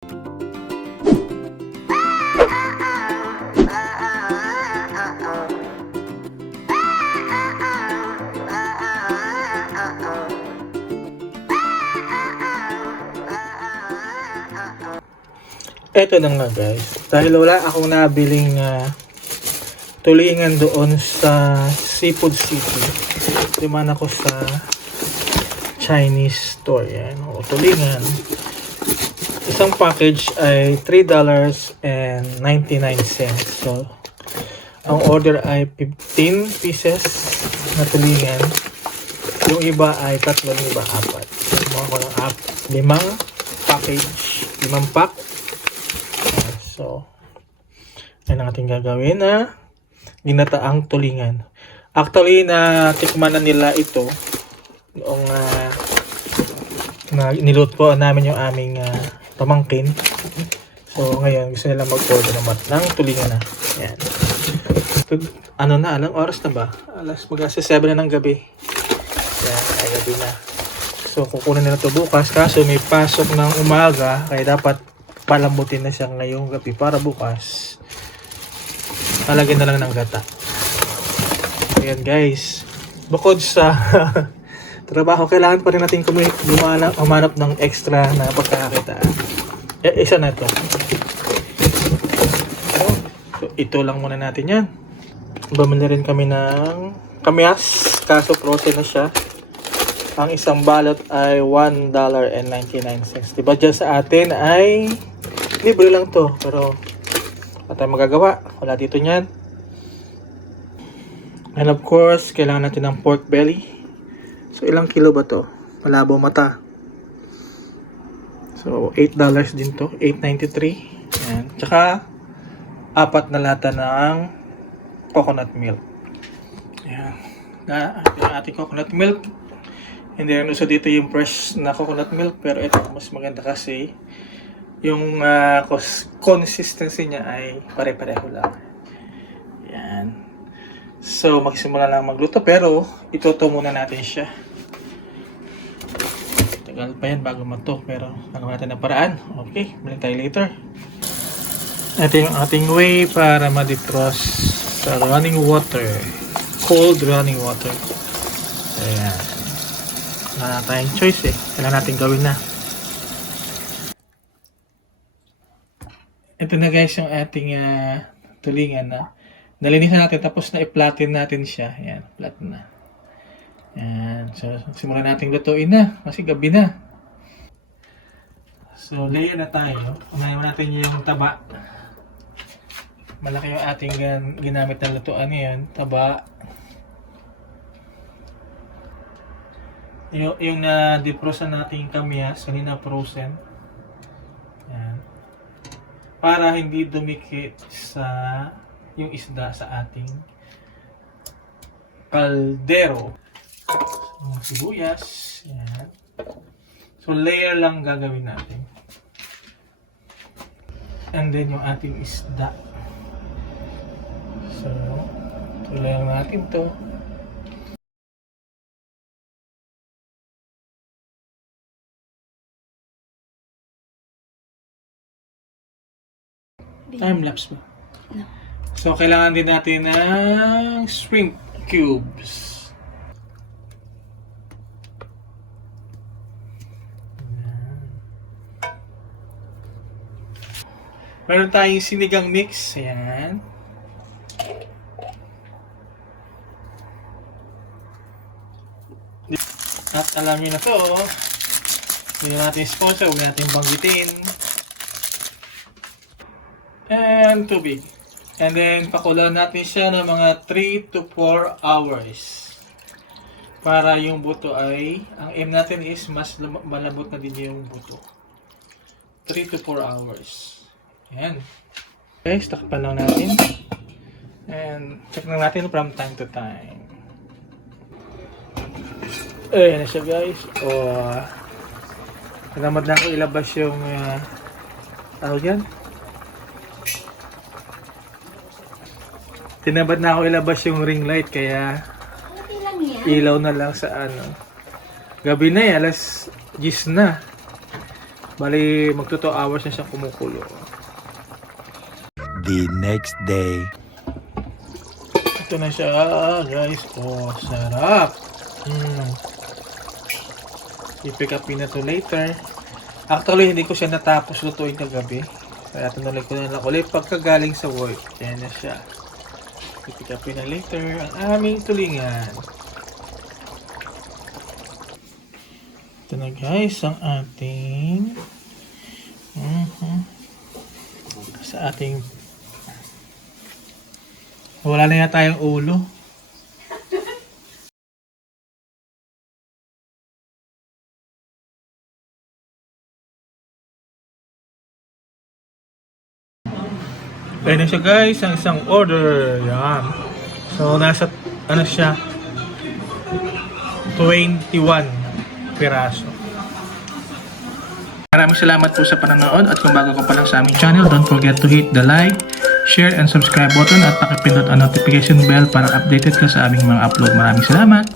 Eto na nga guys, dahil wala akong nabiling tulingan doon sa Seafood City, liman ako sa Chinese store. Yan, o tulingan. Isang package ay $3.99. So, ang order ay 15 pieces na tulingan. Yung iba ay tatlong, iba apat. Kumuha ko ng limang package, limang pack. So, yan ang ating gagawin na ginataang tulingan. Actually, tikman na nila ito noong niluto po namin yung aming pamangkin. So, ngayon gusto nila mag-order naman ng tulingan na. Yan. Ano na, alang oras na ba? Mag-7 na ng gabi. Yan, ay gabi na. So, kukunin nila ito bukas. Kaso may pasok ng umaga, kaya dapat palambutin na siya ngayong gabi para bukas talagyan na lang ng gata. Ayan guys, bukod sa trabaho, kailangan pa rin natin umanap ng extra na pagkakakitaan. Isa na ito. So, ito lang muna natin yan. Bumili rin kami ng kamyas, kaso frozen na siya. Ang isang balot ay $1.99. Diba dyan sa atin ay libre lang to, pero wala tayong magagawa, wala dito nyan. And of course, kailangan natin ng pork belly. So ilang kilo ba to? Malabo mata. So $8 din to, $8.93. Yan. Tsaka 4 na lata ng coconut milk. Yan. Yung ating coconut milk. Hindi rin uso dito yung fresh na coconut milk, pero ito mas maganda kasi yung consistency niya ay pare-pareho lang. Yan. So, magsimula lang magluto, pero ituto muna natin siya. Tagal pa yan bago mato, pero ano natin ang paraan. Okay, balik tayo later. Ito yung ating way para ma-defrost sa running water. Cold running water. Ayan. Wala na tayong choice eh. Kailangan natin gawin na. Ito na guys yung ating tulingan na nalinisan natin, tapos na i-flatten natin siya. Ayan, flat na. Ayan. So, simulan natin lutuin na kasi gabi na. So, layer na tayo. Unahin natin yung taba. Malaki yung ating ginamit na lutuan ngayon. Taba. Yung na-defrost natin kamyas, kanina frozen. Ayan. Para hindi dumikit sa yung isda sa ating kaldero. So, sibuyas. Yan. So, layer lang gagawin natin. And then, yung ating isda. So, layer natin to. Time-lapse ba? No. So, kailangan din natin ng shrimp cubes. Meron tayong sinigang mix. Ayan. At alam nyo na to, hindi natin sponsor, huwag natin banggitin. And tubig. And then, pakulan natin siya ng mga 3 to 4 hours. Para yung buto ay, ang aim natin is mas malambot na din yung buto. 3 to 4 hours. Ayan. Okay, takpan lang natin. And check lang natin from time to time. Ayan na siya guys. Nagamad na ako ilabas yung tawag yan. Tinabad na ako ilabas yung ring light, kaya ilaw na lang sa ano. Gabi na eh, alas 10 na. Bali, magto 2 hours na siya kumukulo. The next day. Ito na siya, guys. Oh, sarap. I-pick up na to later. Actually, hindi ko siya natapos lutuin kagabi. Kaya tinuloy ko na lang ulit pagkagaling sa work. Yan na siya. I-pick up na later ang aming tulingan. Ito na guys, ang ating sa ating wala na yata yung ulo. Kaya na siya guys, ang isang order. Yan. So, nasa, ano siya, 21 piraso. Maraming salamat po sa panonood at kung bago ka pa lang sa aming channel, don't forget to hit the like, share, and subscribe button at pakipindot ang notification bell para updated ka sa aming mga upload. Maraming salamat!